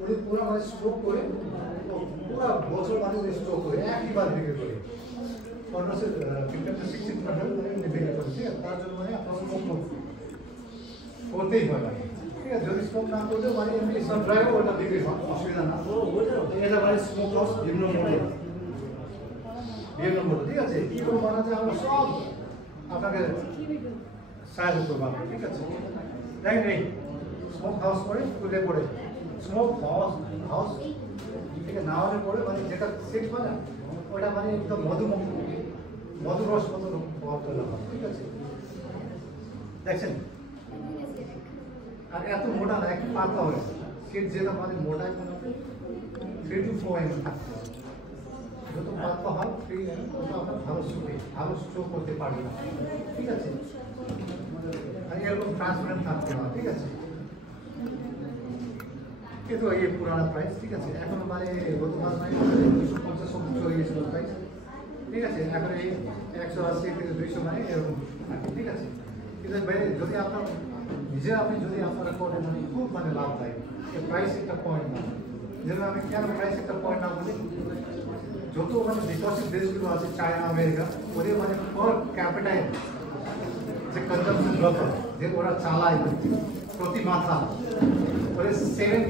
উনি পুরো মানে স্ট্রোক করে পুরো বছর মানে উনি স্ট্রোক করে একইবার বিক্রি করে অন্য 15-16 বিক্রি করে, ঠিক আছে? তার জন্য মানে আপনার স্মোক করতেই হয় মানে, ঠিক আছে? যদি স্মোক না করলে মানে এমনি সব ড্রাইভার ওটা বিক্রি হয়, অসুবিধা না। এটা মানে স্মোক হাউস বিভিন্ন মডেল, ঠিক আছে? কি করে বানাতে আমরা সব আপনাকে সাহায্য করবো, ঠিক আছে? দেখেন এই স্মোক হাউস করে তুলে করে স্মোক হাউস থেকে নামানোর পরে মানে যেটা সেট হয় না ওটা মানে একদম মধুরস মতো প্রভাব তোলা হয়, ঠিক আছে? দেখছেন, আর এত মোটা না, একটু পাতলা হয়ে সেট যেটা মানে মোটা 3 to 4 mm থাকতে হবে। যত পাতলা হয় 3 mm ওটা আমরা ভালো স্ট্রোক করতে পারি না, ঠিক আছে? আর এরকম ট্রান্সপারেন্ট থাকতে হয়, ঠিক আছে? কিন্তু এই পুরানো প্রাইস, ঠিক আছে? এখন মানে গতকাল মানে 250 চলে গেছিল প্রাইস, ঠিক আছে? এখন এই 180 থেকে 200 মানে এরকম থাকে, ঠিক আছে? কিন্তু যদি আপনার আপনি যদি আপনারা করেন মানে খুব মানে লাভ পাই, প্রাইস একটা পয়েন্ট না। যেমন আমি কেন প্রাইস একটা পয়েন্ট না বলি, যত মানে বিকশিত দেশগুলো আছে চায়না আমেরিকা, ওদের মানে পার ক্যাপিটাল যে কনজাম্পশন যে ওরা চালায় প্রতি মাথা ওদের 7